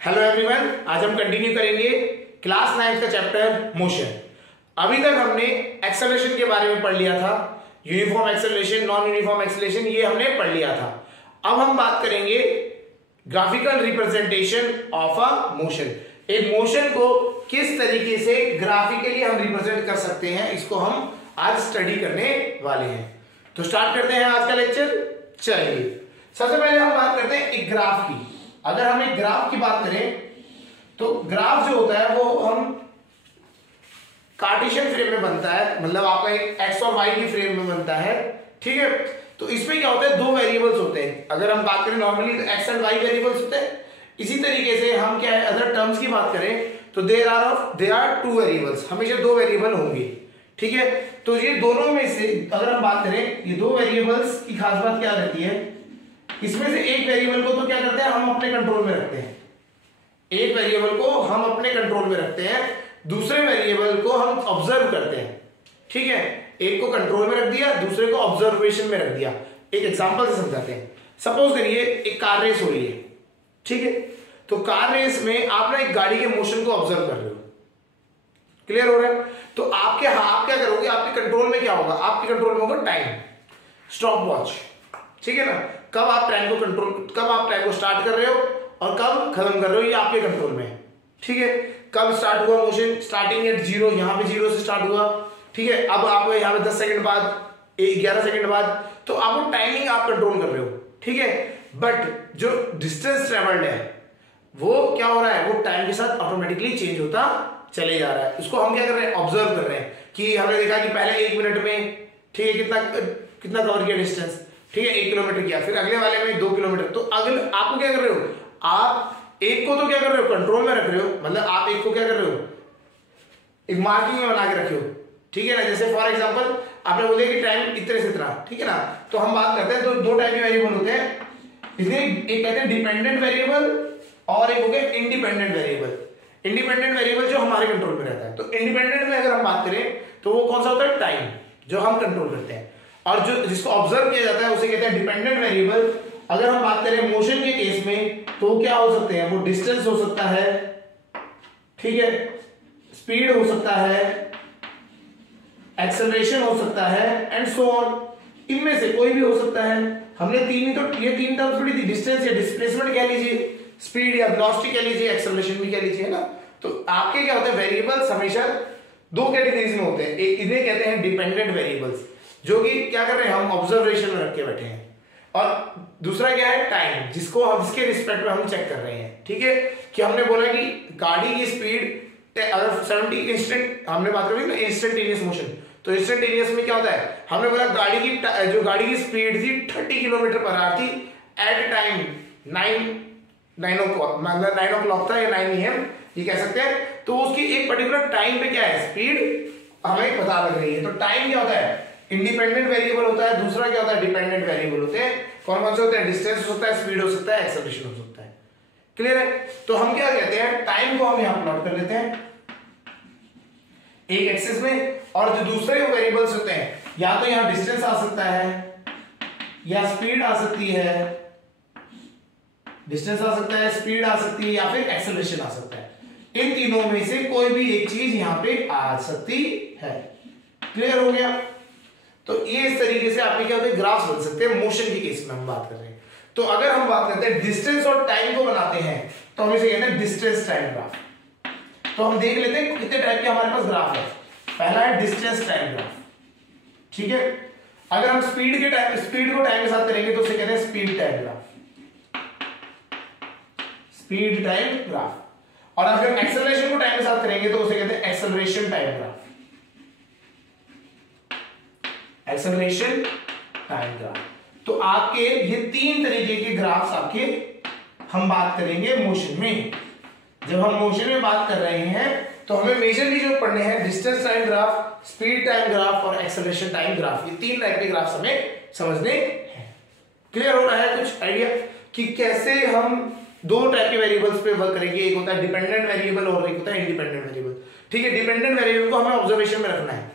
Hello everyone, आज हम continue करेंगे क्लास 9 का चैप्टर मोशन। अभी तक हमने एक्सेलरेशन के बारे में पढ़ लिया था, uniform acceleration, non uniform acceleration, ये हमने पढ़ लिया था। अब हम बात करेंगे graphical representation of a motion. एक मोशन को किस तरीके से ग्राफिकली हम रिप्रेजेंट कर सकते हैं, इसको हम आज स्टडी करने वाले हैं। तो स्टार्ट करते हैं आज का लेक्चर। चलिए, सबसे पहले हम बात करते हैं एक ग्राफ की। अगर हम एक ग्राफ की बात करें तो ग्राफ जो होता है वो हम कार्टेशियन फ्रेम में बनता है, मतलब आपका एक एक्स और वाई की फ्रेम में बनता है, ठीक है। तो इसमें क्या होता है, दो वेरिएबल्स होते हैं। अगर हम बात करें नॉर्मली तो एक्स एंड वाई वेरिएबल्स होते हैं। इसी तरीके से हम क्या है, अदर टर्म्स की बात करें तो देयर आर टू वेरिएबल्स, हमेशा दो वेरिएबल होंगे, ठीक है। तो ये दोनों में से अगर हम बात करें, ये दो वेरिएबल्स की खास बात क्या रहती है, इसमें से एक वेरिएबल को तो क्या करते हैं, हम अपने कंट्रोल में रखते हैं। एक वेरिएबल को हम अपने कंट्रोल में रखते हैं, दूसरे वेरिएबल को हम ऑब्जर्व करते हैं, ठीक है। एक को कंट्रोल में रख दिया, दूसरे को ऑब्जर्वेशन में रख दिया। एक एग्जांपल से समझाते हैं। सपोज करिए एक कार रेस हो रही है, ठीक है। तो कार रेस में आप ना एक गाड़ी के मोशन को ऑब्जर्व कर रहे हो, क्लियर हो रहा है। तो आप क्या करोगे, आपके कंट्रोल में क्या होगा, आपके कंट्रोल में होगा टाइम, स्टॉप वॉच, ठीक है ना। कब आप टाइम को स्टार्ट कर रहे हो और कब खत्म कर रहे हो, ये आपके कंट्रोल में है, ठीक है। कब स्टार्ट हुआ मोशन, स्टार्टिंग एट 0, यहां पे 0 से स्टार्ट हुआ, ठीक है। अब आपको यहां पे 10 सेकंड बाद, 11 सेकंड बाद, तो आपको टाइमिंग आप कंट्रोल कर रहे हो, ठीक है। बट जो डिस्टेंस ट्रेवल्ड है वो क्या हो रहा है, वो टाइम के साथ ऑटोमेटिकली चेंज होता चले जा रहा है। उसको हम क्या कर रहे हैं, ऑब्जर्व कर रहे हैं कि हमने देखा कि पहले 1 मिनट में, ठीक है, कितना कवर किया डिस्टेंस, ठीक है, 1 किलोमीटर किया, फिर अगले वाले में 2 किलोमीटर। तो अगले आपको क्या कर रहे हो, आप एक को तो क्या कर रहे हो, कंट्रोल में रख रहे हो, मतलब आप एक को क्या कर रहे हो, एक मार्किंग में बना के रखे हो, ठीक है ना। जैसे फॉर एग्जांपल आपने बोले कि टाइम इतने से इतना, ठीक है ना। तो हम बात करते हैं तो दो टाइप के वेरिएबल होते हैं, इसलिए एक कहते हैं डिपेंडेंट वेरिएबल और एक हो गया इंडिपेंडेंट वेरिएबल। इंडिपेंडेंट वेरिएबल जो हमारे कंट्रोल में रहता है। तो इंडिपेंडेंट में अगर हम बात करें तो वो कौन सा होता है, टाइम, जो हम कंट्रोल करते हैं। और जो जिसको ऑब्जर्व किया जाता है उसे कहते हैं डिपेंडेंट वेरिएबल। अगर हम बात करें मोशन के केस में तो क्या हो सकते हैं, वो डिस्टेंस हो सकता है, ठीक है, स्पीड हो सकता है, एक्सेलरेशन हो सकता है, एंड सो ऑन। इनमें से कोई भी हो सकता है। हमने ये तीन टर्म्स पढ़ी थी, डिस्टेंस या डिस्प्लेसमेंट कह लीजिए, स्पीड या वेलोसिटी कह लीजिए, एक्सेलरेशन भी कह लीजिए, है ना। तो आपके क्या होते हैं, वेरिएबल्स हमेशा दो कैटेगरीज में होते हैं। एक इन्हें कहते हैं डिपेंडेंट वेरिएबल्स, जो कि क्या कर रहे हैं, हम ऑब्जर्वेशन में रख के बैठे हैं। और दूसरा क्या है, टाइम, जिसके रिस्पेक्ट में हम चेक कर रहे हैं, ठीक है। कि हमने बोला कि गाड़ी की स्पीड अगर 70 इंस्टेंट, हमने बात करी ना इंस्टेंटेनियस मोशन, तो इंस्टेंटेनियस में क्या होता है, हमने बोला गाड़ी की स्पीड थी 30 किलोमीटर पर आवर थी एट टाइम 9 o'clock था, या 9 AM ये कह सकते हैं। तो उसकी एक पर्टिकुलर टाइम पे क्या है, स्पीड हमें पता लग रही है। तो टाइम क्या होता है, इंडिपेंडेंट वेरिएबल होता है। दूसरा क्या होता है, डिपेंडेंट वेरिएबल होते हैं। कौन कौन से होते हैं, डिस्टेंस हो सकता है, स्पीड हो सकता है, एक्सेलरेशन हो सकता है, क्लियर है। तो हम क्या कहते हैं, टाइम को हम यहां प्लॉट कर लेते हैं एक एक्सिस में, और जो दूसरे वेरिएबल्स होते हैं, या तो यहां डिस्टेंस आ सकता है, या स्पीड आ सकती है, डिस्टेंस आ सकता है, स्पीड आ सकती है, या फिर एक्सेलरेशन आ सकता है। इन तीनों में से कोई भी एक चीज यहां पे आ सकती है, क्लियर हो गया। तो ये इस तरीके से आपके क्या होते हैं, ग्राफ्स बन सकते हैं। मोशन के केस में हम बात कर रहे हैं। तो अगर हम बात करते हैं डिस्टेंस और टाइम को बनाते हैं तो हम इसे कहते हैं डिस्टेंस टाइम ग्राफ। तो हम देख लेते हैं कितने टाइप के हमारे पास ग्राफ है। पहला है डिस्टेंस टाइम ग्राफ, ठीक है। अगर हम स्पीड को टाइम के साथ करेंगे तो उसे कहते हैं speed time graph, speed time graph. और अगर एक्सेलरेशन को टाइम के साथ करेंगे तो उसे कहते हैं acceleration time graph, acceleration time graph. तो आपके ये तीन तरीके के ग्राफ्स आपके हम बात करेंगे मोशन में। जब हम मोशन में बात कर रहे हैं तो हमें मेजरली जो पढ़ने हैं, distance time graph, speed time graph और एक्सेलरेशन टाइम ग्राफ। ये तीन टाइप के ग्राफ्स हमें समझने हैं। क्लियर हो रहा है कुछ आइडिया कि कैसे हम दो टाइप के वेरिएबल्स पे वर्क करेंगे। एक होता है डिपेंडेंट वेरिएबल और एक होता है इंडिपेंडेंट वेरिएबल, ठीक है। डिपेंडेंट वेरिएबल को हमें ऑब्जर्वेशन में रखना है,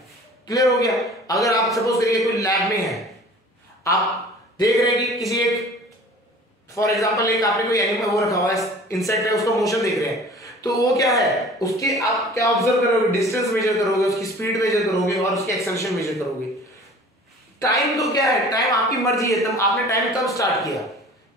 क्लियर हो गया। अगर आप सपोज करिए कोई लैब में है, आप देख रहे हैं कि किसी एक फॉर एग्जांपल एक आपने कोई एनिमल वो रखा हुआ है, इंसेक्ट है उसका मोशन देख रहे हैं, तो वो क्या है, उसके आप क्या ऑब्जर्व करोगे, डिस्टेंस मेजर करोगे, उसकी स्पीड मेजर करोगे और उसकी एक्सेलरेशन मेजर करोगे। टाइम तो क्या है, टाइम आपकी मर्जी है, तब आपने टाइम कब स्टार्ट किया,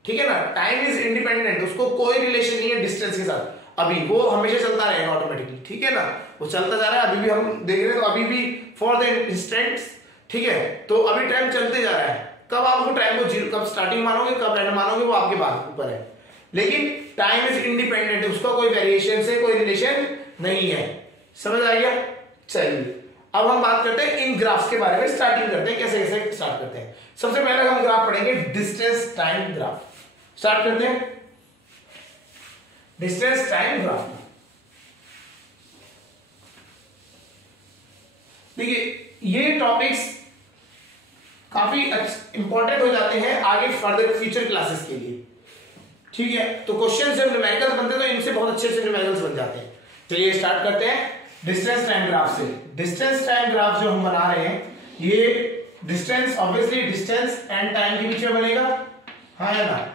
ठीक है ना, टाइम इज इंडिपेंडेंट, उसको कोई रिलेशन नहीं है डिस्टेंस के साथ, अभी वो हमेशा चलता रहेगा ऑटोमेटिकली, ठीक है ना, वो चलता जा रहा है, अभी भी हम देख रहे हैं तो अभी भी फॉर द इंस्टेंट्स, ठीक है, तो अभी टाइम चलते जा रहा है, कब आपको टाइम को जीरो, कब स्टार्टिंग मानोगे कब एंड मानोगे वो आपके बात ऊपर है, लेकिन टाइम इज इंडिपेंडेंट, उसका कोई वेरिएशन से कोई रिलेशन नहीं है, समझ आ गया। चलिए अब हम बात करते हैं इन ग्राफ्स के बारे में, स्टार्टिंग करते हैं, कैसे कैसे स्टार्ट करते हैं। सबसे पहले हम ग्राफ पढ़ेंगे डिस्टेंस टाइम ग्राफ, स्टार्ट करते हैं डिस्टेंस टाइम ग्राफ। देखिए ये टॉपिक्स काफी इंपॉर्टेंट हो जाते हैं आगे फर्दर फ्यूचर क्लासेस के लिए, ठीक है, तो क्वेश्चन जब न्यूमेरिकल्स बनते हैं तो इनसे बहुत अच्छे से न्यूमेरिकल्स बन जाते हैं। चलिए स्टार्ट करते हैं डिस्टेंस टाइम ग्राफ से। डिस्टेंस टाइम ग्राफ जो हम बना रहे हैं, ये distance obviously distance and time के बीच में बनेगा, हाँ या ना।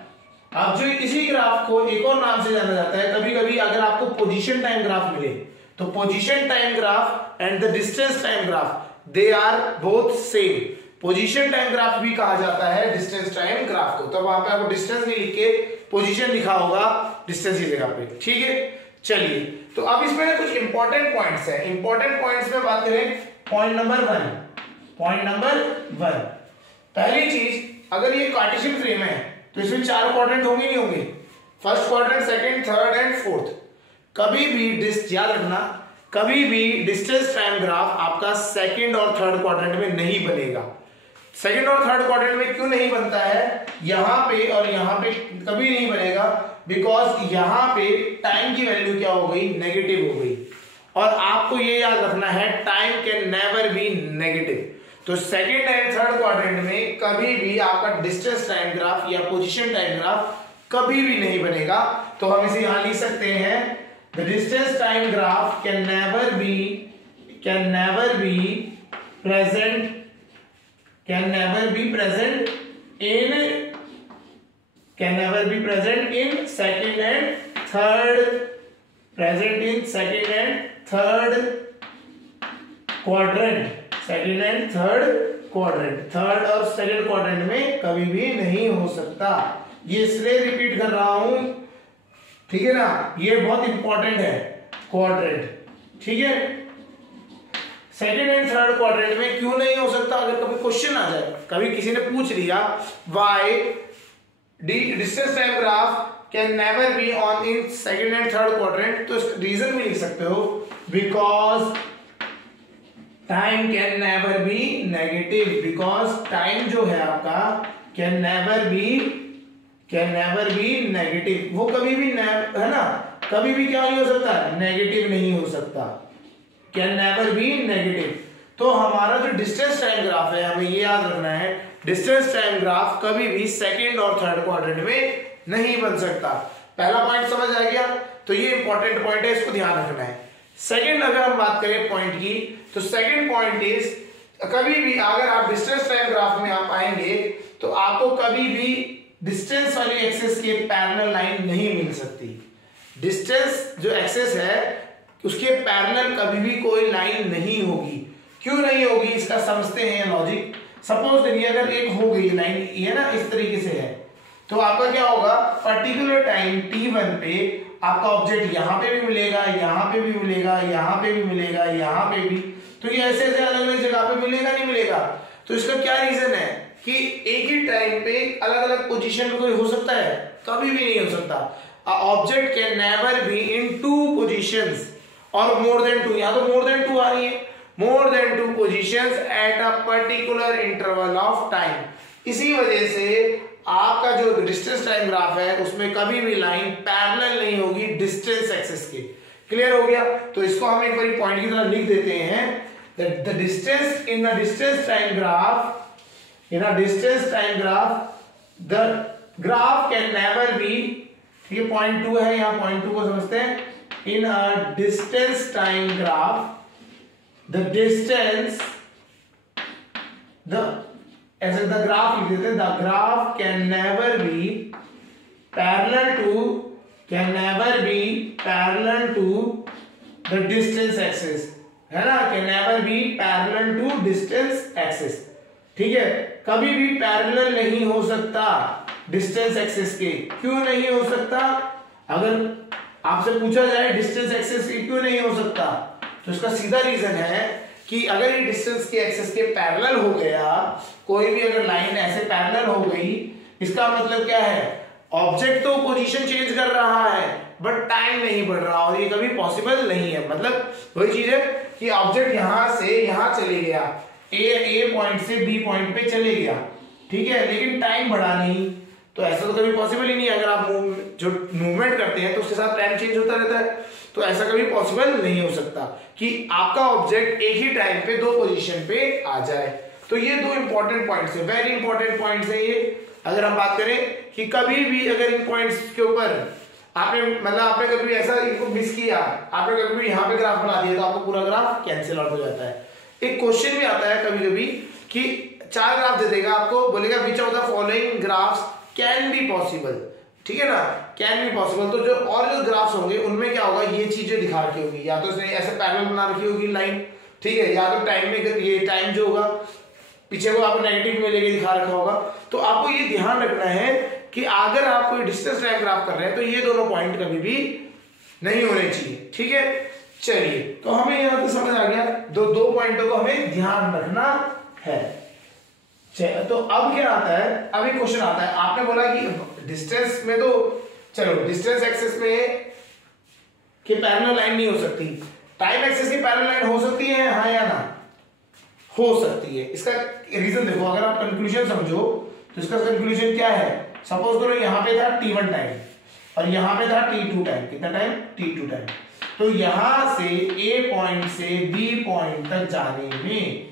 अब जो इसी ग्राफ को एक और नाम से जाना जाता है, कभी कभी अगर आपको पोजीशन टाइम ग्राफ मिले तो position time graph and the distance time graph they are both same, position time graph भी कहा जाता है डिस्टेंस टाइम ग्राफ को, तब वहां पे आपको डिस्टेंस नहीं लिख के पोजीशन लिखा होगा डिस्टेंस की जगह पे, ठीक है। चलिए तो अब इसमें कुछ इंपॉर्टेंट पॉइंट्स है, इंपॉर्टेंट पॉइंट्स में बात करें, पॉइंट नंबर वन, पहली चीज, अगर ये कार्टेशियन फ्रेम है तो इसमें 4 क्वाड्रेंट होंगे नहीं होंगे, first quadrant, second, third and fourth. कभी भी याद रखना, कभी भी डिस्टेंस टाइम ग्राफ आपका सेकंड और थर्ड क्वाड्रेंट में नहीं बनेगा। सेकंड और थर्ड क्वाड्रेंट में क्यों नहीं बनता है, यहां पे और यहां पे कभी नहीं बनेगा, बिकॉज यहां पे टाइम की वैल्यू क्या हो गई, नेगेटिव हो गई, और आपको ये याद रखना है time can never B negative. तो सेकंड एंड थर्ड क्वाड्रेंट में कभी भी आपका डिस्टेंस टाइम ग्राफ या पोजीशन टाइम ग्राफ कभी भी नहीं बनेगा, तो हम इसे यहां लिख सकते हैं, the distance time graph can never be present in second and third quadrant, third और सेकंड क्वाड्रेंट में कभी भी नहीं हो सकता। ये इसलिए रिपीट कर रहा हूं, ठीक है ना, ये बहुत इंपॉर्टेंट है क्वाड्रेंट, ठीक है। सेकंड एंड थर्ड क्वाड्रेंट में क्यों नहीं हो सकता, अगर कभी क्वेश्चन आ जाए, कभी किसी ने पूछ लिया why distance time graph can never be on in second and third quadrant, तो इसका रीजन भी लिख सकते हो, because time can never B negative, because time जो है आपका कैन नेवर बी नेगेटिव, वो कभी भी है ना, कभी भी क्या नहीं हो सकता, नेगेटिव नहीं हो सकता, कैन नेवर बी नेगेटिव। तो हमारा जो डिस्टेंस टाइम ग्राफ है, हमें ये याद रखना है, डिस्टेंस टाइम ग्राफ कभी भी सेकंड और थर्ड क्वाड्रेंट में नहीं बन सकता। पहला पॉइंट समझ आ गया, तो ये इंपॉर्टेंट पॉइंट है, इसको ध्यान रखना है। सेकंड अगर हम बात करें पॉइंट की, तो सेकंड पॉइंट इज, कभी भी अगर आप डिस्टेंस टाइम ग्राफ में आप आएंगे तो आपको कभी भी डिस्टेंस वाली एक्सिस के पैरेलल लाइन नहीं मिल सकती। डिस्टेंस जो एक्सिस है उसके पैरेलल कभी भी कोई लाइन नहीं होगी। क्यों नहीं होगी, इसका समझते हैं लॉजिक। सपोज देखिए अगर एक हो गई लाइन, ये ना इस तरीके से है, तो आपका क्या होगा, पर्टिकुलर टाइम t1 पे आपका ऑब्जेक्ट यहां पे भी मिलेगा, यहां पे भी मिलेगा, यहां पे भी मिलेगा, यहां पे भी, तो ये ऐसे ऐसे अलग अलग जगह पे मिलेगा नहीं मिलेगा। तो इसका क्या रीजन है कि एक ही टाइम पे अलग अलग पोजीशन पे कोई हो सकता है, कभी भी नहीं हो सकता। Object can never be in 2 positions और मोर देन 2, यहां तो मोर देन 2 आ रही है, more than 2 positions at a particular interval of time. इसी वजह से आपका जो डिस्टेंस टाइम ग्राफ है उसमें कभी भी लाइन पैरेलल नहीं होगी डिस्टेंस एक्सिस के। क्लियर हो गया, तो इसको हम एक बार पॉइंट की तरह लिख देते हैं, that the distance in the distance time graph, in a distance time graph the graph can never be, ये पॉइंट 2 है, यहां पॉइंट 2 को समझते हैं, in a distance time graph the distance the ऐसे द ग्राफ लिख देते हैं, the graph can never be parallel to can never be parallel to the distance axis, है ना, can never be parallel to distance axis, ठीक है, कभी भी पैरेलल नहीं हो सकता डिस्टेंस एक्सिस के। क्यों नहीं हो सकता? अगर आपसे पूछा जाए डिस्टेंस एक्सिस के क्यों नहीं हो सकता, तो इसका सीधा रीजन है कि अगर ये डिस्टेंस के एक्सिस के पैरेलल हो गया, कोई भी अगर लाइन ऐसे पैरेलल हो गई, इसका मतलब क्या है, ऑब्जेक्ट तो पोजीशन चेंज कर रहा है बट टाइम नहीं बढ़ रहा, और ये कभी पॉसिबल नहीं है। मतलब वही चीज है कि ऑब्जेक्ट यहां से यहां चले गया, ए पॉइंट से बी पॉइंट पे चले गया, ठीक है, लेकिन टाइम बढ़ा नहीं, तो ऐसा तो कभी पॉसिबल ही नहीं है। अगर आप जो मूवमेंट करते हैं तो उसके साथ टाइम चेंज होता रहता है, तो ऐसा कभी पॉसिबल नहीं हो सकता कि आपका ऑब्जेक्ट एक ही टाइम पे दो पोजीशन पे आ जाए। तो ये दो इंपॉर्टेंट पॉइंट्स है, वेरी इंपॉर्टेंट पॉइंट्स है ये। अगर हम बात करें कि कभी भी अगर इन पॉइंट्स के ऊपर आपने कभी ऐसा इनको मिस किया, आपने कभी यहाँ पे ग्राफ बना दिया तो आपको पूरा ग्राफ कैंसिल आउट हो जाता है। एक क्वेश्चन भी आता है कभी कभी कि 4 ग्राफ दे देगा आपको, बोलेगा which of the following graphs can be possible, ठीक है ना, कैन बी पॉसिबल। तो जो और जो ग्राफ्स होंगे उनमें क्या होगा, ये चीजें दिखा रखी होगी, या तो इसने ऐसे पैरेलल बना रखी होगी लाइन, ठीक है, या तो टाइम में ये टाइम जो होगा पीछे को आपको नेगेटिव में लेके दिखा रखा होगा। तो आपको ये ध्यान रखना है कि अगर आप कोई डिस्टेंस लाइन ग्राफ कर रहे हैं तो ये दोनों पॉइंट कभी भी नहीं होने चाहिए, ठीक है। चलिए, तो हमें यहां तो समझ आ गया, दो पॉइंटों को हमें ध्यान रखना है। तो अब क्या आता है, अब एक क्वेश्चन आता है, आपने बोला कि डिस्टेंस में तो चलो डिस्टेंस एक्सिस में कि पैरेलल लाइन नहीं हो सकती, टाइम एक्सिस की पैरेलल लाइन हो सकती है, हाँ या ना, हो सकती है। इसका रीजन देखो, अगर आप कंक्लूजन समझो तो इसका कंक्लूजन क्या है, सपोज करो यहाँ पे था t1 टाइम और यहाँ पे था t2 टाइम, कितना टाइम, t2 टाइम। तो यहां से a पॉइंट से b पॉइंट तक जाने में,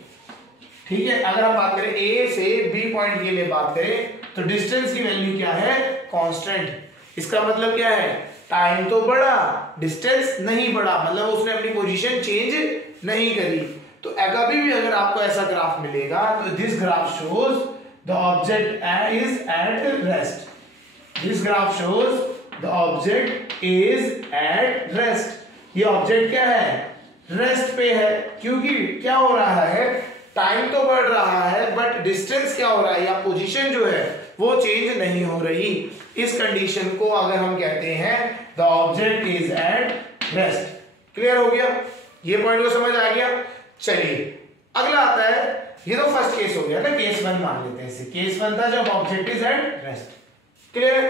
ठीक है, अगर हम बात करें a से b पॉइंट के लिए बात करें तो डिस्टेंस की वैल्यू क्या है, कांस्टेंट। इसका मतलब क्या है, टाइम तो बढ़ा, डिस्टेंस नहीं बढ़ा, मतलब उसने अपनी पोजीशन चेंज नहीं करी। तो कभी भी अगर आपको ऐसा ग्राफ मिलेगा तो this graph shows the object is at rest, this graph shows the object is at rest. ये ऑब्जेक्ट क्या है, रेस्ट पे है, क्योंकि क्या हो रहा है, टाइम तो बढ़ रहा है बट डिस्टेंस क्या हो रहा है, या पोजीशन जो है वो चेंज नहीं हो रही। इस कंडीशन को अगर हम कहते हैं the object is at rest. Clear हो गया, ये पॉइंट को समझ आ गया। चलिए अगला आता है, ये तो फर्स्ट केस हो गया ना, केस 1 मान लेते हैं इसे, केस 1 था जब object is at rest. Clear.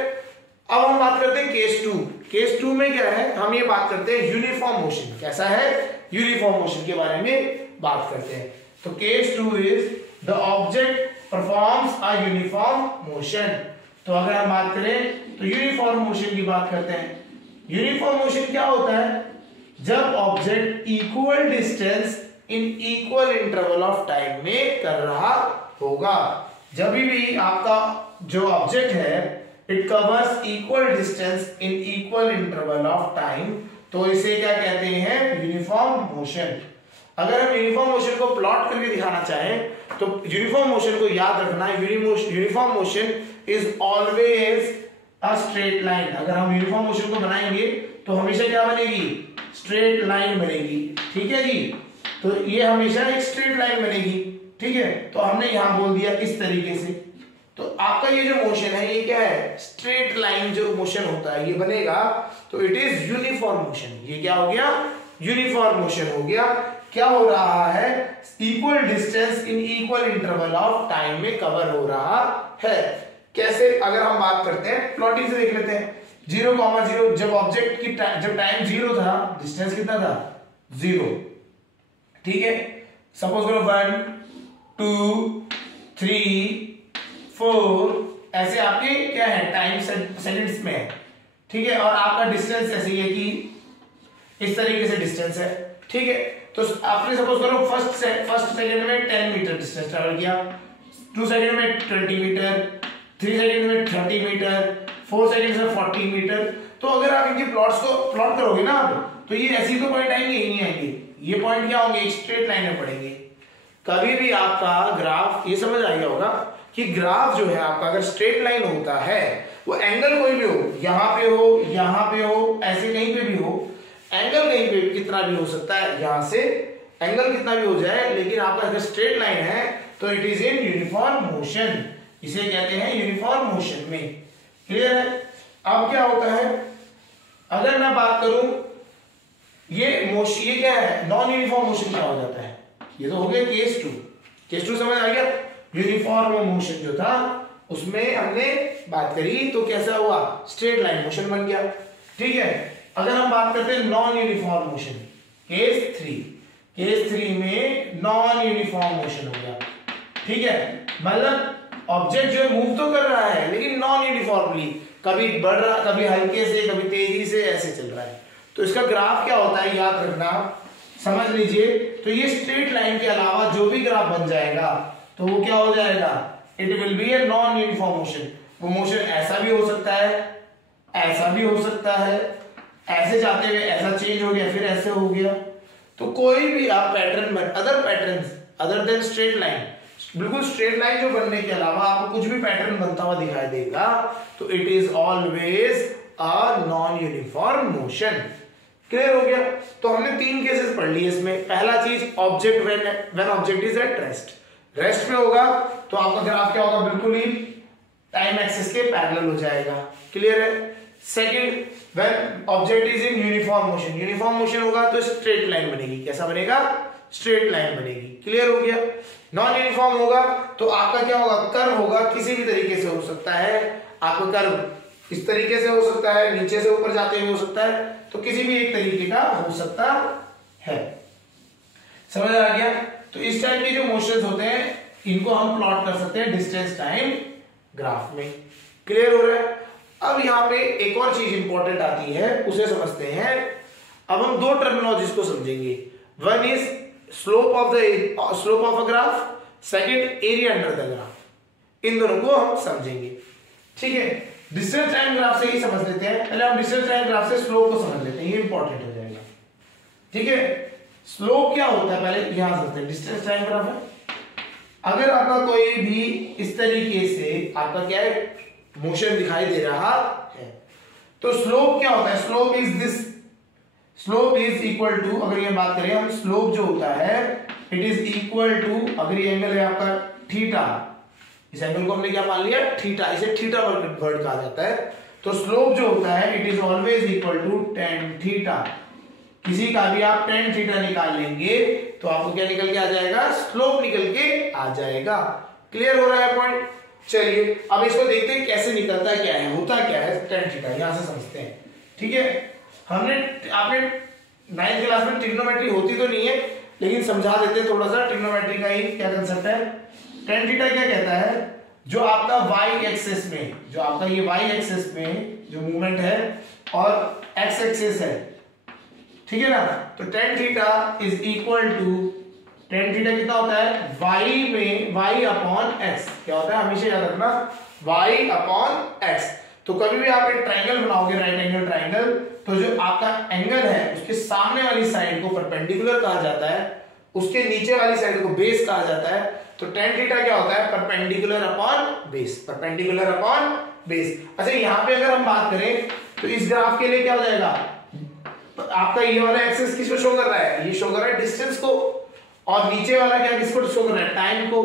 अब हम बात करते हैं केस 2। केस 2 में क्या है, हम ये बात करते हैं यूनिफॉर्म मोशन, कैसा है, यूनिफॉर्म मोशन के बारे में बात करते हैं। तो case 2 is the object performs a uniform motion. तो अगर हम बात करें तो यूनिफॉर्म मोशन की बात करते हैं। यूनिफॉर्म मोशन क्या होता है, जब object equal distance in equal interval of time में कर रहा होगा। जब भी आपका जो ऑब्जेक्ट है it covers equal distance in equal interval of time, तो इसे क्या कहते हैं, यूनिफॉर्म मोशन। अगर हम यूनिफॉर्म मोशन को प्लॉट करके दिखाना चाहें तो यूनिफॉर्म मोशन को याद रखना, uniform motion is always a straight line. अगर हम यूनिफॉर्म मोशन को बनाएंगे तो हमेशा क्या बनेगी, स्ट्रेट लाइन बनेगी, ठीक है जी। तो ये हमेशा एक स्ट्रेट लाइन बनेगी, ठीक है। तो हमने यहां बोल दिया इस तरीके से, तो आपका ये जो मोशन है ये क्या है, स्ट्रेट लाइन जो मोशन होता है ये बनेगा, तो इट इज यूनिफॉर्म मोशन। ये क्या हो गया, यूनिफॉर्म मोशन हो गया। क्या हो रहा है, equal distance in equal interval of time में कवर हो रहा है। कैसे, अगर हम बात करते हैं प्लॉटिंग से देख लेते हैं। 0,0 जब ऑब्जेक्ट की जब टाइम 0 था, डिस्टेंस कितना था, 0, ठीक है। सपोज करो 1 2 3 4 ऐसे आपके क्या है, टाइम सेकंड्स में है, ठीक है। और आपका डिस्टेंस ऐसे है कि इस तरीके से डिस्टेंस है, ठीक है। तो आपने सपोज करो फर्स्ट सेकंड में 10 मीटर डिस्टेंस ट्रैवल किया, 2 सेकंड में 20 मीटर, 3 सेकंड में 30 मीटर, 4 सेकंड में 40 मीटर। तो अगर आप इनके प्लॉट्स को प्लॉट करोगे ना आप, तो ये ऐसी तो पॉइंट आएंगे ही नहीं आएंगे, ये पॉइंट क्या होंगे, एक स्ट्रेट लाइन में पड़ेंगे। कभी भी आपका ग्राफ, ये समझ आ गया होगा कि ग्राफ जो है आपका अगर स्ट्रेट लाइन होता है वो एंगल कोई भी हो, यहाँ पे हो, ऐसे कहीं पे भी हो, एंगल कहीं पे कितना भी हो सकता है, यहां से एंगल कितना भी हो जाए, लेकिन आपका अगर स्ट्रेट लाइन है तो it is in uniform motion, इसे कहते हैं यूनिफॉर्म मोशन में। क्लियर है? अब क्या होता है, अगर मैं बात करूं ये क्या है, नॉन यूनिफॉर्म मोशन क्या हो जाता है, ये तो हो गया केस टू। केस टू समझ आ गया? यूनिफॉर्म मोशन जो था उसमें हमने बात करी तो कैसा हुआ, स्ट्रेट लाइन मोशन बन गया। ठीक है, अगर हम बात करते हैं non uniform motion, case three में नॉन यूनिफॉर्म मोशन हो गया। ठीक है, मतलब ऑब्जेक्ट जो है मूव तो कर रहा है लेकिन नॉन यूनिफॉर्मली, कभी बढ़ रहा, कभी हल्के से, कभी तेजी से, ऐसे चल रहा है। तो इसका ग्राफ क्या होता है याद रखना, समझ लीजिए। तो ये स्ट्रेट लाइन के अलावा जो भी ग्राफ बन जाएगा तो वो क्या हो जाएगा, it will B a non uniform motion. वो मोशन ऐसा भी हो सकता है, ऐसा भी हो सकता है, ऐसे जाते हुए ऐसा चेंज हो गया, फिर ऐसे हो गया। तो कोई भी आप pattern other patterns other than straight line, बिल्कुल स्ट्रेट लाइन जो बनने के अलावा आपको कुछ भी पैटर्न बनता हुआ दिखाई देगा तो it is always a non uniform motion. Clear हो गया? तो हमने 3 केसेस पढ़ लिए इसमें। पहला चीज, object when object is at rest में होगा तो आपका ग्राफ क्या होगा, बिल्कुल ही टाइम एक्सिस के पैरेलल हो जाएगा। क्लियर है? Second, when object is in uniform motion होगा तो स्ट्रेट लाइन बनेगी। कैसा बनेगा? स्ट्रेट लाइन बनेगी। क्लियर हो गया? नॉन यूनिफॉर्म होगा तो आपका क्या होगा, कर्व होगा, किसी भी तरीके से हो सकता है। आपका कर्व इस तरीके से हो सकता है, नीचे से ऊपर जाते हुए हो सकता है, तो किसी भी एक तरीके का हो सकता है। समझ आ गया? तो इस टाइप के जो मोशंस होते हैं इनको हम प्लॉट कर सकते हैं डिस्टेंस टाइम ग्राफ में। क्लियर हो रहा है? अब यहाँ पे एक और चीज इंपॉर्टेंट आती है, उसे समझते हैं। अब हम 2 टर्मिनोलॉजीज को समझेंगे। One is slope of a graph, second area under the graph. इन दोनों को हम समझेंगे। ठीक है, डिस्टेंस टाइम ग्राफ से ही समझ लेते हैं। पहले हम डिस्टेंस टाइम ग्राफ से स्लोप को समझ लेते हैं, ये इंपॉर्टेंट हो जाएगा। ठीक है, स्लोप क्या होता है पहले यहां समझते हैं। डिस्टेंस टाइम ग्राफ है, अगर आपका कोई भी इस तरीके से आपका क्या है मोशन दिखाई दे रहा है तो स्लोप क्या होता है, slope is this, slope is equal to, अगर ये बात करें हम, स्लोप जो होता है इट इज इक्वल टू, अगर ये एंगल है आपका थीटा, इस एंगल को हमने क्या मान लिया, थीटा, इसे थीटा वर्ड कहा जाता है। तो स्लोप जो होता है it is always equal to tan theta. किसी का भी आप tan थीटा निकाल लेंगे तो आपको क्या निकल के आ जाएगा, स्लोप निकल के आ जाएगा। क्लियर हो रहा है पॉइंट? चलिए अब इसको देखते हैं कैसे निकलता है, क्या है, होता क्या है tan थीटा, यहां से समझते हैं। ठीक है, आपने 9th क्लास में ट्रिग्नोमेट्री होती तो नहीं है लेकिन समझा देते थोड़ा सा ट्रिग्नोमेट्री का ही क्या कंसेप्ट है। tan थीटा क्या कहता है, जो आपका y एक्सिस में, जो आपका ये y एक्सिस में जो मूवमेंट है और x एक्सिस है, ठीक है ना, तो tan theta is equal to, tan theta कितना होता है, y में y अपॉन x, क्या होता है हमेशा याद रखना, y अपॉन x। तो कभी भी आप एक ट्राइंगल बनाओगे, राइट एंगल ट्राइंगल, तो जो आपका एंगल है उसके सामने वाली साइड को परपेंडिकुलर कहा जाता है, उसके नीचे वाली साइड को बेस कहा जाता है। तो tan थीटा क्या होता है, perpendicular upon base, perpendicular upon base. अच्छा यहाँ पे अगर हम बात करें तो इस ग्राफ के लिए क्या हो जाएगा, आपका ये वाला एक्सिस किसको शो कर रहा है, ये शो कर रहा है डिस्टेंस को, और नीचे वाला क्या किसको शो कर रहा है, टाइम को।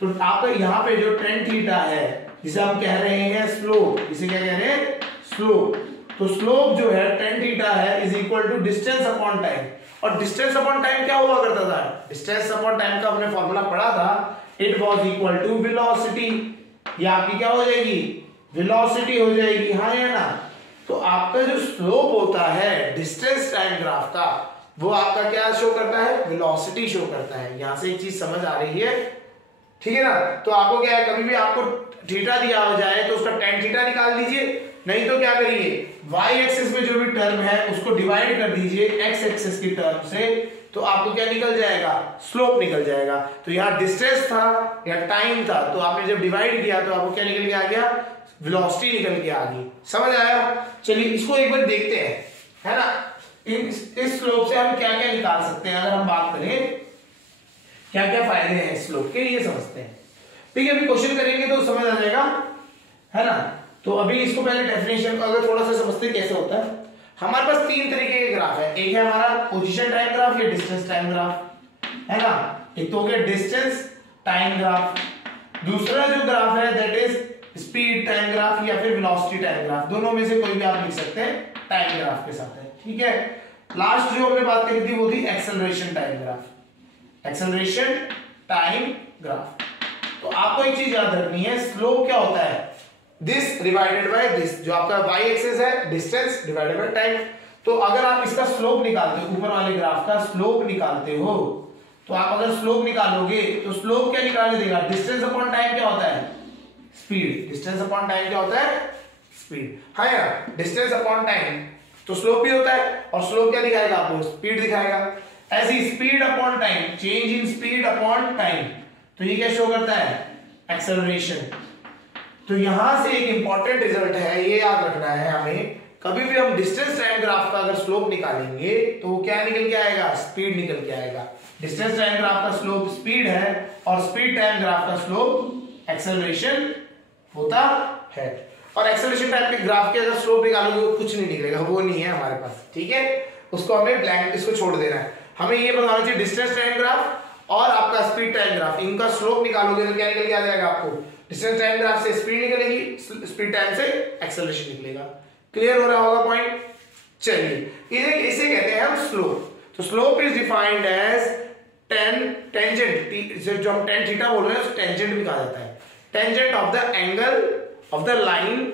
तो आपका यहाँ पे जो tan थीटा है जिसे हम कह रहे हैं स्लोप, इसे क्या कह रहे हैं, स्लोप। तो स्लोप जो है tan थीटा है is equal to distance upon time. और डिस्टेंस अपॉन टाइम क्या हुआ करता था, डिस्टेंस अपॉन टाइम का हमने फॉर्मूला पढ़ा था, it was equal to velocity. ये आपकी क्या हो जाएगी, वेलोसिटी हो जाएगी, हाँ या ना। तो आपका जो स्लोप होता है डिस्टेंस टाइम ग्राफ का, वो आपका क्या शो करता है, वेलोसिटी शो करता है। यहां से एक चीज समझ आ रही है, ठीक है ना। तो आपको क्या है, कभी भी आपको थीटा दिया हो जाए तो उसका tan थीटा निकाल दीजिए, नहीं तो क्या करिए, y एक्सिस में जो भी टर्म है उसको डिवाइड कर दीजिए x एक्सिस की टर्म से, तो आपको क्या निकल जाएगा, स्लोप निकल जाएगा। तो यहाँ डिस्टेंस था या टाइम था, तो आपने जब डिवाइड किया तो आपको क्या निकल के आ गया, वेलोसिटी निकल के आ गई। समझ आया? चलिए इसको एक बार देखते हैं, है ना। इस स्लोप से हम क्या क्या निकाल सकते हैं, अगर हम बात करें क्या क्या फायदे हैं स्लोप के, ये समझते हैं। ठीक है, अभी क्वेश्चन करेंगे तो समझ आ जाएगा, है ना। तो अभी इसको पहले डेफिनेशन अगर थोड़ा सा समझते कैसे होता है। हमारे पास तीन तरीके के ग्राफ है, एक है हमारा पोजीशन टाइम ग्राफ या डिस्टेंस टाइम ग्राफ, है ना। एक तो हो गया डिस्टेंस टाइम ग्राफ, दूसरा जो ग्राफ है that is speed time graph या फिर वेलोसिटी टाइम ग्राफ, दोनों में से कोई भी आप लिख सकते हैं टाइम ग्राफ के साथ है, ठीक है। लास्ट जो हमने बात करी थी वो थी acceleration time graph, acceleration time graph. तो आपको एक चीज याद रखनी है, स्लोप क्या होता है, दिस डिवाइडेड बाय दिस, जो आपका y एक्सिस है डिस्टेंस डिवाइडेड बाय टाइम। तो अगर आप इसका स्लोप निकालते हो, ऊपर वाले ग्राफ का स्लोप निकालते हो, तो आप अगर स्लोप निकालोगे तो स्लोप क्या निकालने देगा, डिस्टेंस अपॉन टाइम क्या होता है, स्पीड। डिस्टेंस अपॉन टाइम क्या होता है, स्पीड। हाँ यार, डिस्टेंस अपॉन टाइम तो स्लोप भी होता है, और स्लोप क्या दिखाएगा आपको, स्पीड दिखाएगा। ऐसी speed upon time, change in speed upon time, तो ये क्या शो करता है, एक्सेलरेशन। तो यहां से एक इंपॉर्टेंट रिजल्ट है, ये याद रखना है हमें, कभी भी हम डिस्टेंस टाइम ग्राफ का अगर स्लोप निकालेंगे तो वो क्या निकल के आएगा, स्पीड निकल के आएगा। डिस्टेंस टाइम ग्राफ का स्लोप स्पीड है और स्पीड टाइम ग्राफ का स्लोप एक्सेलरेशन होता है। और एक्सेलरेशन टाइप के ग्राफ के अगर स्लोप निकालोगे वो कुछ नहीं निकलेगा, वो नहीं है हमारे पास, ठीक है। उसको हमें ब्लैंक, इसको छोड़ देना है। हमें ये बताना चाहिए डिस्टेंस टाइम ग्राफ और आपका स्पीड टाइम ग्राफ, इनका स्लोप निकालोगे तो क्या निकल के आ जाएगा आपको, डिस्टेंस टाइम ग्राफ से स्पीड निकलेगी, स्पीड टाइम से एक्सेलरेशन निकलेगा। क्लियर हो रहा होगा पॉइंट। चलिए इसे कहते हैं हम स्लोप। तो slope is defined as tangent, जो हम टेन थीटा बोल रहे हैं टेंजेंट भी कहा जाता है, tangent of the angle of the line,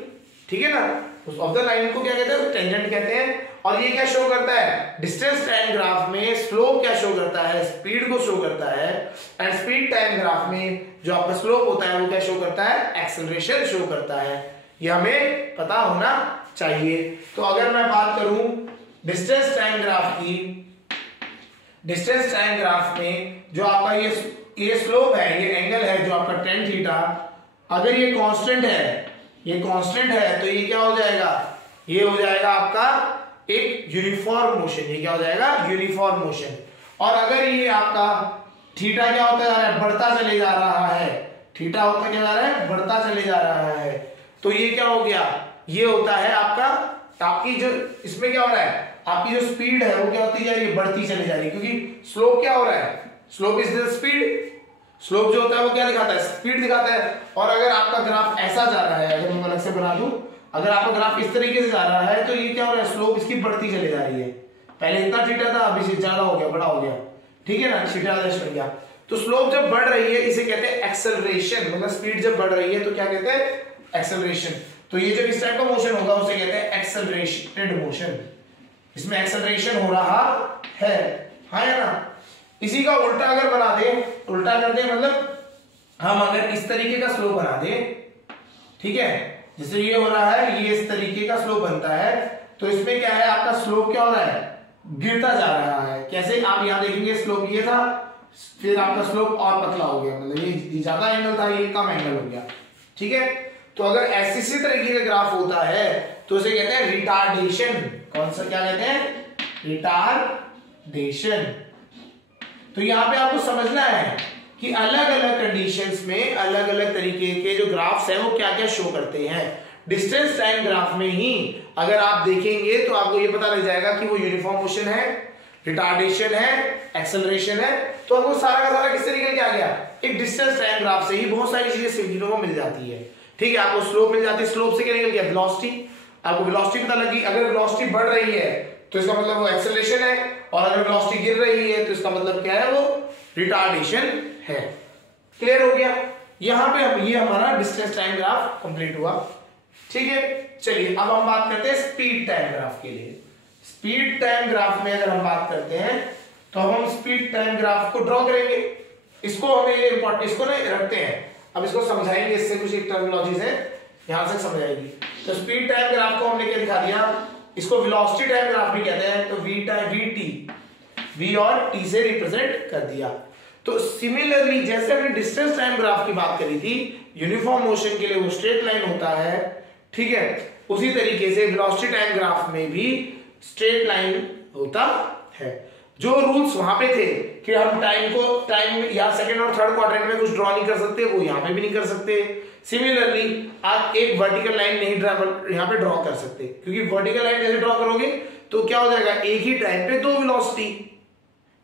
ठीक है ना। ऑफ द लाइन को क्या कहते हैं, टेंजेंट कहते हैं। और ये क्या शो करता है, डिस्टेंस टाइम ग्राफ में स्लोप क्या शो करता है, स्पीड को शो करता है, एंड स्पीड टाइम ग्राफ में जो आपका स्लोप होता है वो क्या शो करता है, एक्सेलरेशन शो करता है। ये हमें पता होना चाहिए। तो अगर मैं बात करूं डिस्टेंस टाइम ग्राफ की, डिस्टेंस टाइम ग्राफ में जो आपका ये स्लोप है, ये एंगल है जो आपका tan थीटा, अगर ये कांस्टेंट है, ये कांस्टेंट है, तो ये क्या हो जाएगा, ये हो जाएगा आपका एक यूनिफॉर्म मोशन। ये क्या हो जाएगा, यूनिफॉर्म मोशन। और अगर ये आपका थीटा क्या होता जा रहा है, बढ़ता चले जा रहा है, थीटा होता क्या जा रहा है, बढ़ता चले जा रहा है, तो ये क्या हो गया, ये होता है आपका, आपकी जो इसमें क्या हो रहा है, आपकी जो स्पीड है वो क्या होती जा रही है, बढ़ती चली जा रही है, क्योंकि स्लोप क्या हो रहा है, slope is the speed. Slope जो होता है वो क्या दिखाता है, स्पीड दिखाता है। और अगर आपका ग्राफ ऐसा जा रहा है, अगर मैं अलग से बना दूं, अगर आपका ग्राफ इस तरीके से जा रहा है तो ये क्या हो रहा है, स्लोप इसकी बढ़ती चली जा रही है। पहले इतना थीटा था, अभी से ज्यादा हो गया, बड़ा हो गया, ठीक है ना, थीटा आदेश बन गया। तो स्लोप जब बढ़ रही है इसे कहते हैं एक्सेलरेशन, मतलब स्पीड जब बढ़ रही है तो क्या कहते हैं, एक्सेलरेशन। तो ये जब इस टाइप का मोशन होगा उसे कहते हैं एक्सेलरेटेड मोशन, इसमें एक्सेलरेशन हो रहा है, हाँ या ना। इसी का उल्टा अगर बना दे, उल्टा कर दे, मतलब हम अगर इस तरीके का स्लोप बना दे, ठीक है, जैसे ये हो रहा है, ये इस तरीके का स्लोप बनता है, तो इसमें क्या है, आपका स्लोप क्या हो रहा है, गिरता जा रहा है। कैसे, आप यहां देखेंगे स्लोप ये था, फिर आपका स्लोप और पतला हो गया, मतलब ये ज्यादा एंगल था, ये कम एंगल हो गया, ठीक है। तो अगर ऐसी तरीके का ग्राफ होता है तो उसे कहते हैं रिटार्डेशन। कौन सा, क्या कहते हैं, रिटार्डेशन। तो यहां पे आपको समझना है कि अलग अलग कंडीशंस में अलग अलग तरीके के जो ग्राफ्स हैं वो क्या क्या शो करते हैं। डिस्टेंस टाइम ग्राफ में ही अगर आप देखेंगे तो आपको ये पता लग जाएगा कि वो यूनिफॉर्म मोशन है, रिटार्डेशन है, एक्सेलरेशन है। तो आपको सारा का सारा किससे निकल के आ गया, एक डिस्टेंस टाइम ग्राफ से ही बहुत सारी चीजें सीखने को मिल जाती है, ठीक है। आपको स्लोप मिल जाती है, स्लोप से क्या निकल गया, वेलोसिटी। आपको वेलोसिटी पता लगी, अगर वेलोसिटी बढ़ रही है तो इसका मतलब वो एक्सेलरेशन है, और अगर वेलोसिटी गिर रही है तो इसका मतलब क्या है, वो रिटार्डेशन है। क्लियर हो गया। यहां पे हम, ये हमारा डिस्टेंस टाइम ग्राफ कंप्लीट हुआ, ठीक है। चलिए अब हम बात करते हैं स्पीड टाइम ग्राफ के लिए। स्पीड टाइम ग्राफ में अगर हम बात करते हैं तो हम स्पीड टाइम ग्राफ को ड्रॉ करेंगे। इसको हमें ये इंपॉर्टेंट, इसको ना रखते हैं, अब इसको समझाएंगे, इससे कुछ एक टर्मिनोलॉजीज है यहां से समझ आएगी। तो स्पीड टाइम ग्राफ को हमने क्या दिखा दिया, इसको वेलोसिटी टाइम ग्राफ भी कहते हैं। तो V time V T, V और टी से रिप्रेजेंट कर दिया। तो सिमिलरली जैसे हमने डिस्टेंस टाइम ग्राफ की बात करी थी, यूनिफॉर्म मोशन के लिए वो स्ट्रेट लाइन होता है, ठीक है, उसी तरीके से वेलोसिटी टाइम ग्राफ में भी स्ट्रेट लाइन होता है। जो रूल्स वहां पे थे कि हम टाइम या सेकंड और थर्ड क्वाड्रेंट में कुछ ड्रॉ नहीं कर सकते, वो यहां पे भी नहीं कर सकते, सिमिलरली आप एक वर्टिकल लाइन नहीं यहाँ पे ड्रॉ कर सकते, क्योंकि वर्टिकल लाइन जैसे ड्रॉ करोगे तो क्या हो जाएगा, एक ही टाइम पे दो वेलोसिटी,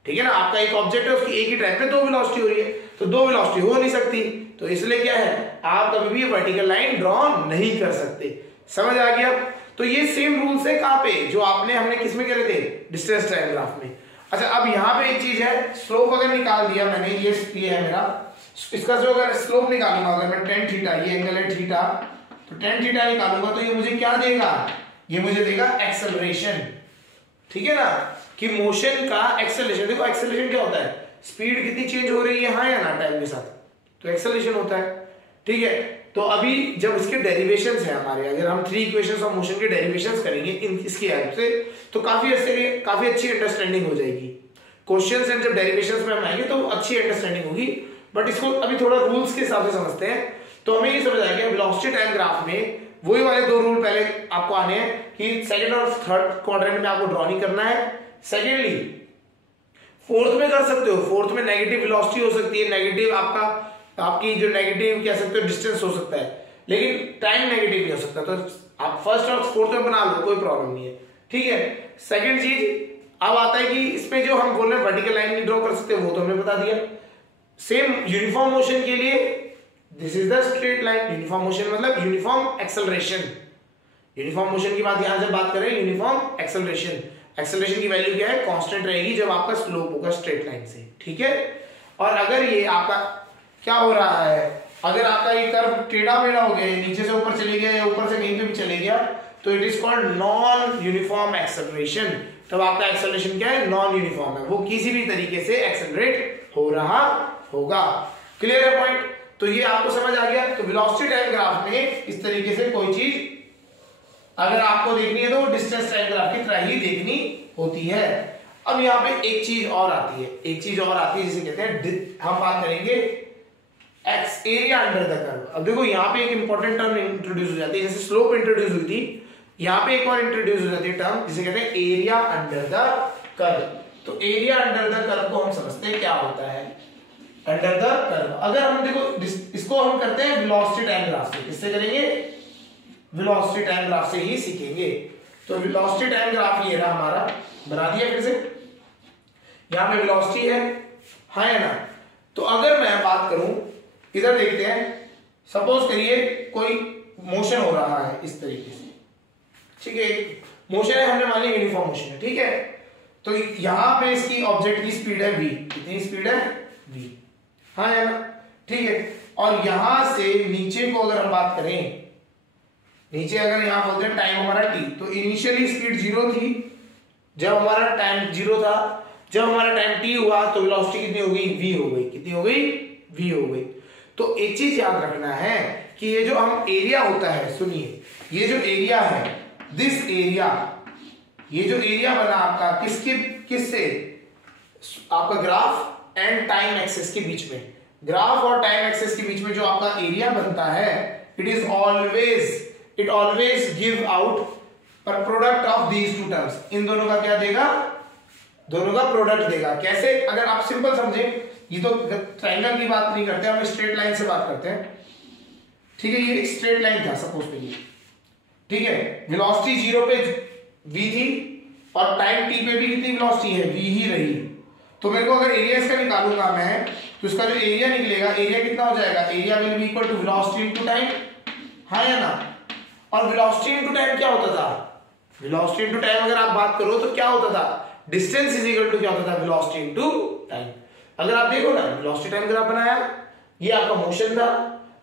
ठीक है ना, आपका एक ऑब्जेक्ट है उसकी एक ही टाइम पे दो वेलोसिटी हो रही है, तो दो वेलोसिटी हो नहीं सकती, तो इसलिए क्या है, आप कभी भी वर्टिकल लाइन ड्रॉ नहीं कर सकते। समझ आ गया? तो ये सेम रूल्स है कहां पे, जो हमने किस में करे थे, डिस्टेंस टाइम ग्राफ में। अच्छा, अब यहाँ पे एक चीज है, स्लोप अगर निकाल दिया मैंने, ये है मेरा, इसका जो अगर स्लोप निकालूंगा, अगर मैं टेन थीटा, ये एंगल है थीटा, तो टेन थीटा निकालूंगा तो ये मुझे क्या देगा, ये मुझे देगा एक्सेलरेशन, ठीक है ना, कि मोशन का एक्सेलरेशन। देखो एक्सेलरेशन क्या होता है, स्पीड कितनी चेंज हो रही है हाँ या ना टाइम के साथ, तो एक्सेलरेशन होता है, ठीक है। तो अभी जब इसके डेरिवेशंस है हमारे, अगर हम थ्री इक्वेशंस ऑफ मोशन के डेरिवेशंस करेंगे इसकी हेल्प से, तो काफी अच्छी अंडरस्टैंडिंग हो जाएगी। क्वेश्चंस एंड जब डेरिवेशंस में हम आएंगे तो अच्छी अंडरस्टैंडिंग होगी, बट इसको अभी थोड़ा रूल्स के हिसाब से समझते हैं। तो हमें ये समझ आ गया वेलोसिटी टाइम ग्राफ में वही वाले दो रूल पहले आपको आने हैं कि सेकंड और थर्ड क्वाड्रेंट में आपको ड्रॉ नहीं करना है। सेकेंडली फोर्थ में कर सकते हो, फोर्थ में नेगेटिव वेलोसिटी हो सकती है, नेगेटिव आपकी जो नेगेटिव कह सकते हो डिस्टेंस हो सकता है, लेकिन टाइम नेगेटिव नहीं हो सकता, तो आप फर्स्ट और फोर्थ में बना लो, कोई प्रॉब्लम नहीं है, ठीक है। सेकंड चीज अब आता है कि इसमें जो हम बोल रहे हैं वर्टिकल लाइन नहीं ड्रॉ कर सकते, वो तो हमने बता दिया। सेम यूनिफॉर्म मोशन के लिए this is the straight line, uniform motion मतलब यूनिफॉर्म एक्सेलरेशन, यूनिफॉर्म मोशन की बात यहां जब बात करें, यूनिफॉर्म एक्सेलरेशन, एक्सेलरेशन की वैल्यू क्या है, कांस्टेंट रहेगी जब आपका स्लोप होगा स्ट्रेट लाइन से, ठीक है। और अगर ये आपका क्या हो रहा है, अगर आपका ये कर्व टेढ़ा मेढ़ा हो गया, नीचे से ऊपर चले गया या ऊपर से कहीं पे भी चले गया, तो it is called non uniform acceleration. तब आपका एक्सेलरेशन क्या है, नॉन यूनिफॉर्म है, वो किसी भी तरीके से एक्सेलरेट हो रहा होगा। क्लियर है पॉइंट? तो ये आपको समझ आ गया। तो वेलोसिटी टाइम ग्राफ में इस तरीके से कोई चीज अगर आपको देखनी है तो वो डिस्टेंस टाइम ग्राफ की तरह ही देखनी होती है। अब यहाँ पे एक चीज और आती है, जिसे कहते हैं, हम बात करेंगे x area under the curve. अब देखो यहाँ पे एक इंपॉर्टेंट टर्म इंट्रोड्यूस हो जाती है, जैसे स्लोप इंट्रोड्यूस हुई थी, यहाँ पे एक और इंट्रोड्यूस हो जाती है टर्म जिसे कहते हैं एरिया अंडर द कर्व। तो एरिया अंडर द कर्व को हम समझते हैं क्या होता है, अंडर द कर्व। अगर हम देखो इसको हम करते हैं वेलोसिटी टाइम ग्राफ से, किससे करेंगे, वेलोसिटी टाइम ग्राफ से ही सीखेंगे। तो वेलोसिटी टाइम ग्राफ ये रहा हमारा, बना दिया फिर से, यहाँ पे वेलोसिटी है हाँ या ना। तो अगर मैं बात करूं, इधर देखते हैं, सपोज करिए कोई मोशन हो रहा है इस तरीके से, ठीक है, मोशन है, हमने मान लिया यूनिफॉर्म मोशन है, ठीक है। तो यहां पे इसकी ऑब्जेक्ट की स्पीड है v, कितनी स्पीड है v, हाँ या ना, ठीक है। और यहां से नीचे को अगर हम बात करें, नीचे अगर यहां बोलते हैं टाइम हमारा t, तो इनिशियली स्पीड 0 थी, जब हमारा टाइम 0 था, जब हमारा टाइम t हुआ तो वेलोसिटी कितनी हो गई, v हो गई, कितनी हो गई, v हो गई। तो एक चीज याद रखना है कि ये जो हम एरिया होता है, सुनिए, ये जो एरिया है, दिस एरिया, ये जो एरिया बना आपका किससे, आपका ग्राफ एंड टाइम एक्सेस के बीच में, ग्राफ और टाइम एक्सेस के बीच में जो आपका एरिया बनता है, इट ऑलवेज गिव आउट पर product of these two terms. इन दोनों का क्या देगा, दोनों का प्रोडक्ट देगा। कैसे, अगर आप सिंपल समझे, ये तो ट्रायंगल की बात नहीं करते, हम स्ट्रेट लाइन से बात करते हैं, ठीक है। ये स्ट्रेट लाइन था सपोज करिए, ठीक है, वेलोसिटी 0 पे v थी और टाइम t पे भी कितनी वेलोसिटी है, v ही रही। तो मेरे को अगर एरिया इसका निकालूंगा मैं, तो इसका जो एरिया निकलेगा, एरिया कितना हो जाएगा, area will be equal to velocity into time, हाँ या ना। और वेलोसिटी इनटू टाइम क्या होता था, वेलोसिटी इनटू टाइम अगर आप बात करो तो क्या होता था, डिस्टेंस इज इक्वल टू क्या होता था, वेलोसिटी इनटू टाइम। अगर आप देखो ना, वेलोसिटी टाइम ग्राफ बनाया, ये आपका मोशन था,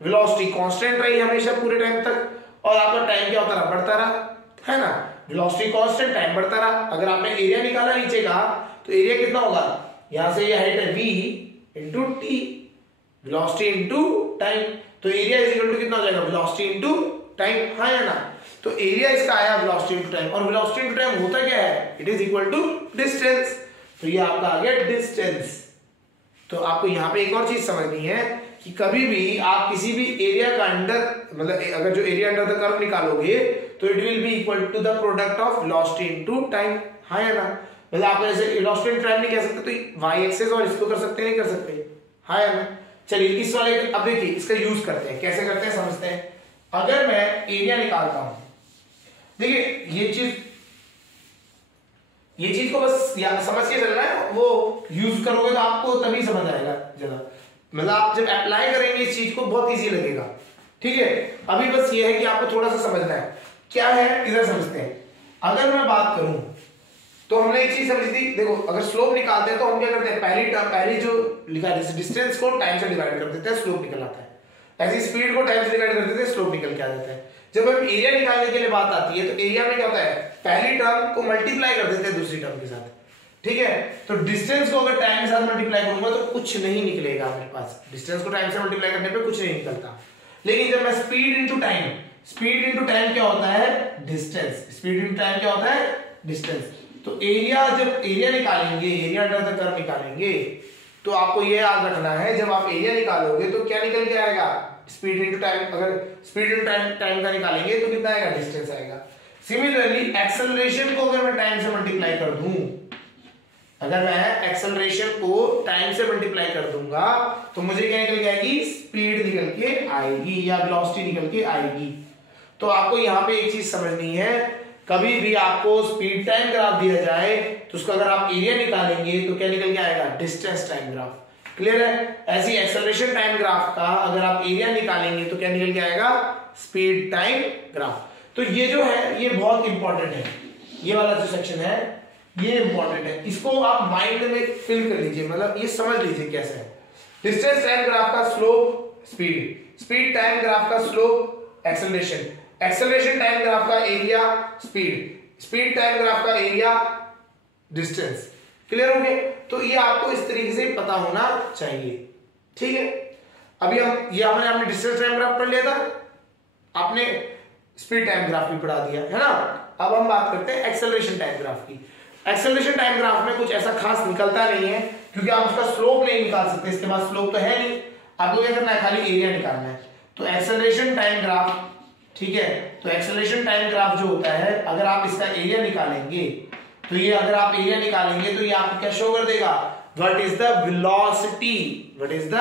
वेलोसिटी कांस्टेंट रही हमेशा पूरे टाइम तक, और आपका टाइम क्या होता रहा, बढ़ता रहा, है ना, वेलोसिटी कांस्टेंट, टाइम बढ़ता रहा। अगर आपने एरिया निकाला नीचे का, तो एरिया कितना होगा, यहां से ये हाइट है v into T, velocity into time, तो एरिया इज इक्वल टू कितना हो जाएगा, वेलोसिटी इंटू टाइम, हाँ या ना। तो एरिया इसका आया वेलोसिटी इंटू टाइम, और वेलोसिटी इंटू टाइम होता क्या है, it is equal to distance. तो ये आपका आ गया डिस्टेंस। तो आपको यहाँ पे एक और चीज समझनी है कि कभी भी आप किसी भी एरिया का अंडर, मतलब अगर जो एरिया अंडर द कर्व निकालोगे, तो it will be equal to the product of velocity into time, हाँ या ना। मतलब आप ऐसे वेलोसिटी इनटू टाइम नहीं कह सकते, तो y एक्सिस और इसको कर सकते नहीं कर सकते, हाँ या ना। चलिए इस वाले अब देखिए इसका यूज करते हैं, कैसे करते हैं समझते हैं। अगर मैं एरिया निकालता हूं, देखिए ये चीज को बस समझ के चलना है, वो यूज करोगे तो आपको तभी समझ आएगा जरा, मतलब आप जब अप्लाई करेंगे इस चीज को बहुत इजी लगेगा, ठीक है। अभी बस ये है कि आपको थोड़ा सा समझना है क्या है, इधर समझते हैं। अगर मैं बात करूं तो हमने एक चीज समझी थी, देखो अगर स्लोप निकालते हैं तो हम क्या करते हैं, पहली जो लिखा है डिस्टेंस को टाइम से डिवाइड कर देते हैं, स्लोप निकल आता है। ऐसी स्पीड को टाइम से डिवाइड कर देते हैं, स्लोप निकल के आ जाता है। जब हम एरिया निकालने के लिए बात आती है तो एरिया में क्या होता है, पहली टर्म को मल्टीप्लाई कर देते हैं दूसरी टर्म के साथ, ठीक है। तो डिस्टेंस को अगर टाइम के साथ मल्टीप्लाई करूंगा तो कुछ नहीं निकलेगा मेरे पास, डिस्टेंस को टाइम से मल्टीप्लाई करने पे कुछ नहीं निकलता। लेकिन जब मैं स्पीड इनटू टाइम क्या होता है, डिस्टेंस। स्पीड इनटू टाइम क्या होता है, डिस्टेंस। तो जब एरिया निकालेंगे, एरिया अंडर द कर्व निकालेंगे, तो आपको ये याद रखना है, जब आप एरिया निकालोगे तो क्या निकल के आएगा, स्पीड इनटू टाइम। अगर स्पीड इनटू टाइम का निकालेंगे तो कितना आएगा, डिस्टेंस आएगा। सिमिलरली एक्सेलरेशन को अगर मैं टाइम से मल्टीप्लाई कर दूं, अगर मैं एक्सेलरेशन को टाइम से मल्टीप्लाई कर दूंगा तो मुझे क्या निकल के आएगी, स्पीड निकल के आएगी या वेलोसिटी निकल के आएगी। तो आपको यहां पे एक चीज समझनी है, कभी भी आपको स्पीड टाइम ग्राफ दिया जाए तो उसका अगर आप एरिया निकालेंगे तो क्या निकल के आएगा, डिस्टेंस टाइम ग्राफ। क्लियर है। ऐसी एक्सेलरेशन टाइम ग्राफ का अगर आप एरिया निकालेंगे तो क्या निकल के आएगा, स्पीड टाइम ग्राफ। तो ये जो है ये बहुत इंपॉर्टेंट है, ये वाला जो सेक्शन है ये इंपॉर्टेंट है, इसको आप माइंड में फिल कर लीजिए, मतलब ये समझ लीजिए कैसे है। डिस्टेंस टाइम ग्राफ का slope speed, speed time graph का slope acceleration, acceleration time graph का area speed, speed time graph का एरिया डिस्टेंस। क्लियर हो गए। तो ये आपको इस तरीके से पता होना चाहिए, ठीक है। अभी हमने डिस्टेंस टाइम ग्राफ पढ़ लिया था, आपने स्पीड टाइम ग्राफ भी पढ़ा दिया है ना। अब हम बात करते हैं एक्सेलरेशन टाइम ग्राफ की। एक्सेलरेशन टाइम ग्राफ में कुछ ऐसा खास निकलता नहीं है, क्योंकि आप उसका स्लोप नहीं निकाल सकते, इसके पास स्लोप तो है नहीं। आपको क्या करना है, खाली एरिया निकालना है। तो एक्सेलरेशन टाइम ग्राफ, ठीक है, तो एक्सेलरेशन टाइम ग्राफ जो होता है, अगर आप इसका एरिया निकालेंगे तो ये अगर आप एरिया निकालेंगे तो ये आपको क्या शो कर देगा, what is the velocity, what is the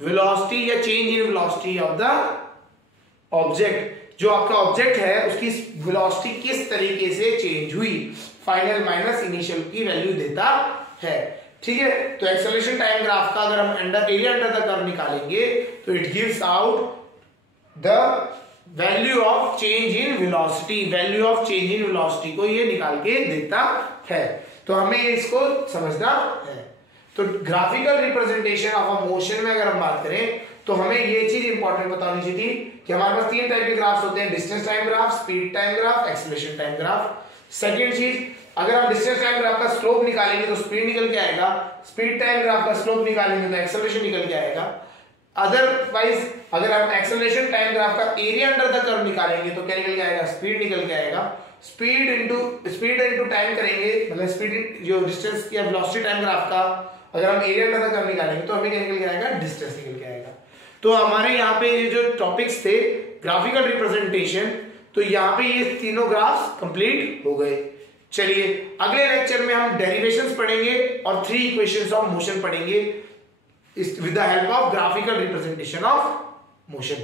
velocity या change in velocity of the object. जो आपका ऑब्जेक्ट है उसकी वेलोसिटी किस तरीके से चेंज हुई, फाइनल माइनस इनिशियल की वैल्यू देता है, ठीक है। तो एक्सेलरेशन टाइम ग्राफ का अगर हम एरिया अंडर द कर्व निकालेंगे तो it gives out the value of change in velocity, value of change in velocity को ये निकाल के देता है। तो हमें इसको समझना है। तो graphical representation of a motion में अगर हम बात करें तो हमें ये चीज इंपॉर्टेंट बतानी चाहिए कि हमारे पास तीन टाइप के ग्राफ्स होते हैं, distance time graph, speed time graph, acceleration time graph. Second चीज, अगर हम डिस्टेंस टाइम ग्राफ का स्लोप निकालेंगे तो स्पीड निकल के आएगा, स्पीड टाइम ग्राफ का स्लोप निकालेंगे तो एक्सेलरेशन निकल के आएगा। अदरवाइज अगर हम एक्सेलरेशन टाइम ग्राफ का एरिया अंडर द कर्व निकालेंगे तो क्या निकल के आएगा, स्पीड निकल के आएगा। स्पीड इनटू टाइम करेंगे, मतलब स्पीड जो डिस्टेंस या वेलोसिटी टाइम ग्राफ का अगर हम एरिया अंडर द कर्व निकालेंगे तो हमें क्या निकल के आएगा, डिस्टेंस निकल के आएगा। तो हमारे यहाँ पे ये जो टॉपिक्स थे ग्राफिकल रिप्रेजेंटेशन, तो यहाँ पे ये तीनों ग्राफ्स कंप्लीट हो गए। चलिए अगले लेक्चर में हम डेरिवेशंस पढ़ेंगे और 3 इक्वेशंस ऑफ मोशन पढ़ेंगे with the help of graphical representation of motion.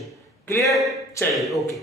Clear, चलिए ओके।